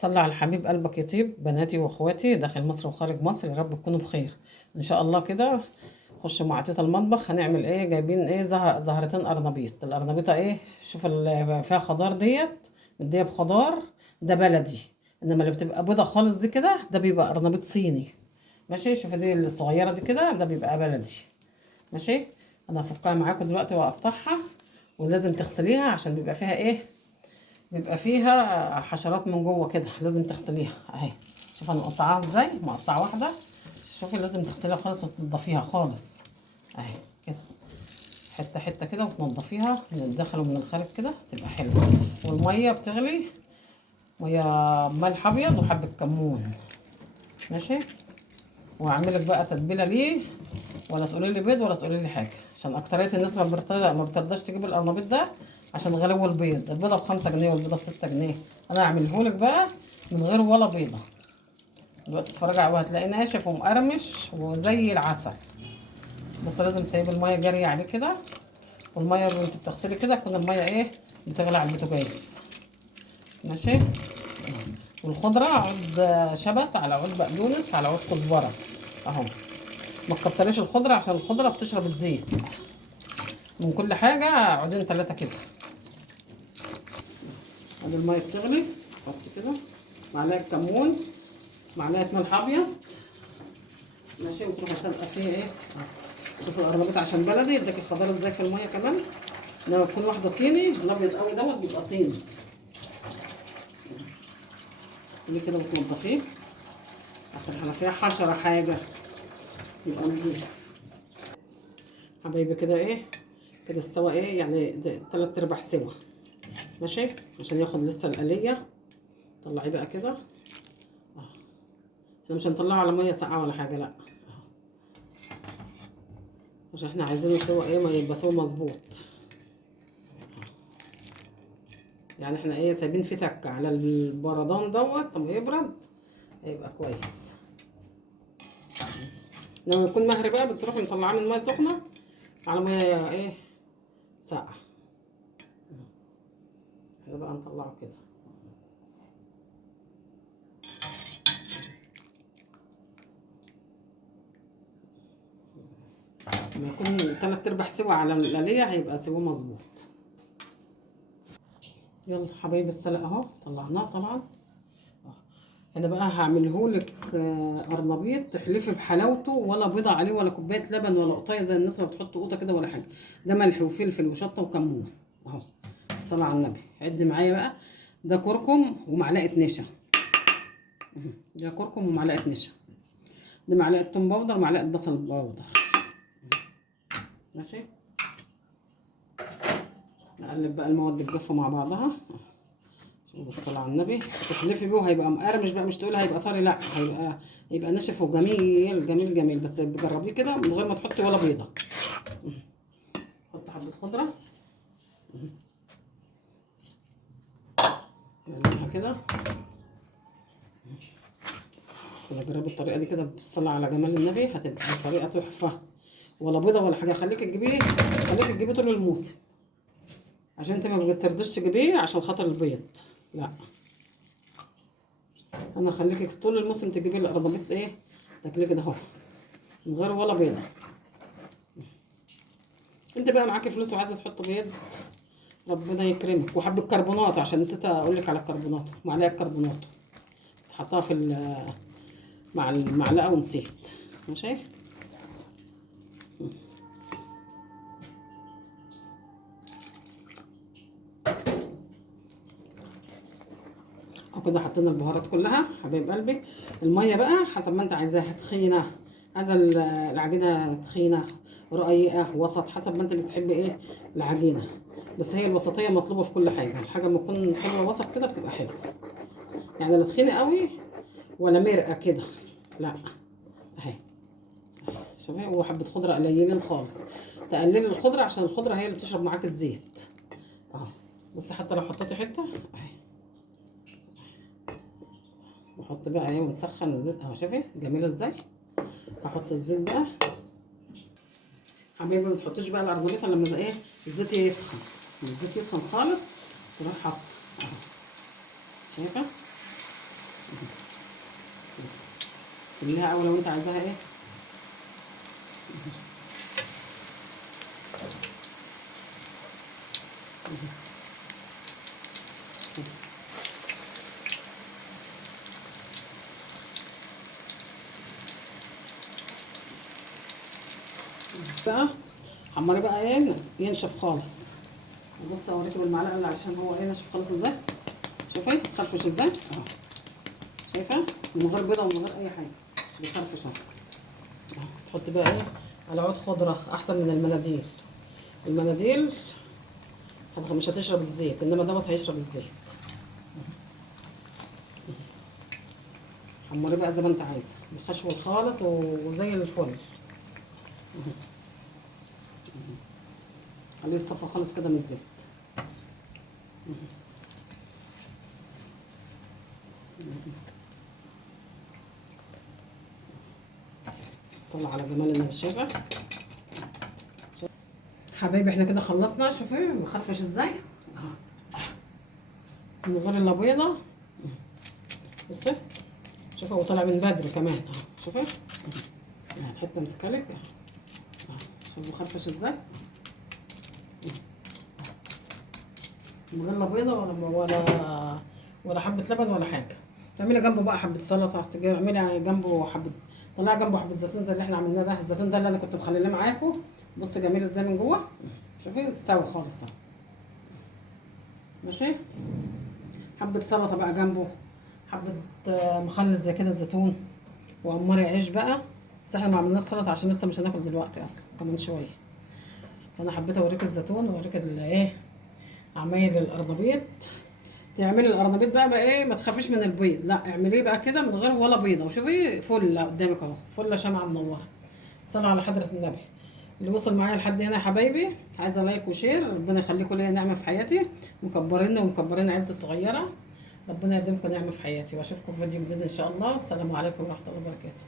صلي على الحبيب قلبك يطيب. بناتي واخواتي داخل مصر وخارج مصر، يا رب تكونوا بخير ان شاء الله. كده خش مع تيتا المطبخ. هنعمل ايه؟ جايبين ايه؟ زهرتين قرنبيط. القرنبيطه ايه؟ شوف اللي فيها خضار ديت مديه بخضار، ده بلدي. انما اللي بتبقى بيضه خالص دي كده ده بيبقى قرنبيط صيني. ماشي؟ شوف دي الصغيره دي كده ده بيبقى بلدي. ماشي؟ انا هفكها معاكم دلوقتي واقطعها. ولازم تغسليها عشان بيبقى فيها ايه؟ بيبقى فيها حشرات من جوه كده، لازم تغسليها اهي. شوف انا مقطعاها ازاي، مقطعه واحده. شوفي لازم تغسليها خالص وتنضفيها خالص اهي كده، حته حته كده، وتنضفيها من الداخل ومن الخارج كده تبقى حلوه. والميه بتغلي ميه ملح ابيض وحبه كمون. ماشي؟ وهعملك بقى تتبيله ليه، ولا تقولي لي بيض ولا تقولي لي حاجه، عشان اكتريه الناس ما بترضاش تجيب القرنبيط ده عشان غلو البيض. البيضه ب5 جنيه والبيضه ب6 جنيه. انا هعملهولك بقى من غير ولا بيضه. دلوقتي اتفرجي عليه هتلاقيه ناشف ومقرمش وزي العسل. بس لازم سايب الميه جاريه عليه كده. والميه وانت بتغسلي كده تكون الميه ايه؟ بتغلي على البوتاجاز. ماشي؟ والخضره عود شبت على عود بقدونس على عود كزبره اهو. ما تكتريش الخضره عشان الخضره بتشرب الزيت. من كل حاجه عودين 3 كده. ادي الميه بتغلي، حط كده معلقه كمون، معلقه ملح ابيض. ماشي؟ وتروحي سلقه فيها ايه. شوف القرنبيط عشان بلدي اداك الخضار ازاي في الميه كمان. لما تكون واحده صيني الابيض قوي دوت بيبقى صيني. تسيبيه كده وتنضفيه عشان لو فيها حشره حاجه يبقى نضيف. حبايبي كده ايه؟ كده السوا ايه يعني 3/4 سوا. ماشي؟ عشان ياخد لسه القليه. طلعيه بقى كده. احنا مش هنطلعه على ميه ساقعه ولا حاجه، لا، عشان احنا عايزينه سوا ايه، ما يبقى سوا مظبوط. يعني احنا ايه سايبين فيه تك على البردان دوت لما يبرد هيبقى كويس. لما يكون مهري بقى بتروحي مطلعاه من ميه سخنه على ميه ايه ساقعه. احنا بقى نطلعه كده. لما يكون 3/4 سوا على القليه هيبقى سوا مظبوط. يلا حبايبي السلق اهو طلعناه طبعا. انا بقى هعملهولك قرنبيط تحلفي بحلاوته، ولا بيضه عليه ولا كوبايه لبن ولا قطايه زي الناس ما بتحط قوطه كده ولا حاجه. ده ملح وفلفل وشطه وكمون اهو. الصلاه على النبي. عد معايا بقى. ده كركم ومعلقه نشا. ده كركم ومعلقه نشا. ده معلقه توم باودر ومعلقه بصل باودر. ماشي؟ نقلب بقى المواد الجافه مع بعضها. بالصلاة على النبي. تحلفي بيه وهيبقى مقرمش بقى، مش تقولي هيبقى طري، لا، هيبقى ناشف وجميل جميل جميل. بس تجربيه كده من غير ما تحطي ولا بيضه. حط حبه خضره نعملها كده. جربي الطريقه دي كده بالصلاه على جمال النبي، هتبقى الطريقه تحفه. ولا بيضه ولا حاجه. خليكي تجيبيه طول الموسم، عشان انت ما بترضيش تجيبيه عشان خاطر البيض، لا. انا خليكي طول الموسم تجيبي القرنبيط ايه تاكليه كده اهو من غير ولا بيضه. انت بقى معاكي فلوس وعايزه تحطي بيض ربنا يكرمك. وحبه كربونات عشان نسيت اقول لك على الكربونات، معلقه كربونات حطها مع المعلقه ونسيت. ماشي؟ وكده حطينا البهارات كلها حبايب قلبي. الميه بقى حسب ما انت عايزاها، تخينه، عايزه العجينه تخينه، رقيقه، وسط، حسب ما انت بتحبي ايه العجينه. بس هي الوسطيه مطلوبه في كل حاجه. الحاجه لما تكون حلوه وسط كده بتبقى حلوه. يعني لا تخينه قوي ولا مرقه كده، لا، اهي. شوفي، وحبه خضره قليلين خالص. تقللي الخضره عشان الخضره هي اللي بتشرب معاك الزيت اهو. بس حتى لو حطيتي حته اهي. نحط بقى ايه ونسخن الزيت اهو. شوفي جميله ازاي. هحط الزيت بقى. حبايبي ما تحطيش بقى القرنبيطه لما ايه الزيت يسخن. الزيت يسخن خالص تروح حاطه اهو. شايفه؟ كلها او لو انت عايزاها ايه. بقى حمري بقى ايه ينشف خالص. بص اوريكي بالمعلقه اللي عشان هو ايه نشف خالص ازاي. شوفي خرفش ازاي اهو. شايفه من غير بيضه ومن غير اي حاجه بيخرفش اهو. تحط بقى ايه على عود خضره احسن من المناديل. المناديل مش هتشرب الزيت، انما دوت هيشرب الزيت. حمري بقى زي ما انت عايزه بخشوه خالص وزي الفل. خليه يصفى خالص كده من الزيت. الصلاة على جمال النبي. شايفه حبايبي احنا كده خلصنا. شوفي مخرفش ازاي من غير الا بيضه. بصي شوفي وطلع من بدري كمان اهو. شوفي الحته امسكها لك اهو. شوفي مخرفش ازاي من غير لا بيضه ولا حبه لبن ولا حاجه. تعملي جنبه بقى حبه سلطه، تعملي جنبه حبه، طلعي جنبه حبه زيتون زي اللي احنا عملناه ده. الزيتون ده اللي انا كنت مخليه معاكم. بص جميل ازاي من جوه. شوفي استوى خالص اهو. ماشي. حبه سلطه بقى جنبه، حبه مخلل زي كده زيتون، وقمري عيش بقى. بس احنا ما عملناش سلطه عشان لسه مش هناكل دلوقتي اصلا كمان شويه. فانا حبيت اوريك الزيتون واوريك ايه عمايل القرنبيط. تعملي القرنبيط بقى ايه ما تخافيش من البيض، لا اعمليه بقى كده من غير ولا بيضه. وشوفي فله قدامك اهو، فله شمعه منوره. صلوا على حضره النبي. اللي وصل معايا لحد هنا يا حبايبي عايزه لايك وشير. ربنا يخليكم ليا نعمه في حياتي، مكبريني ومكبرين عيلتي الصغيره. ربنا يديمكم نعمه في حياتي، واشوفكم في فيديو جديد ان شاء الله. السلام عليكم ورحمه الله وبركاته.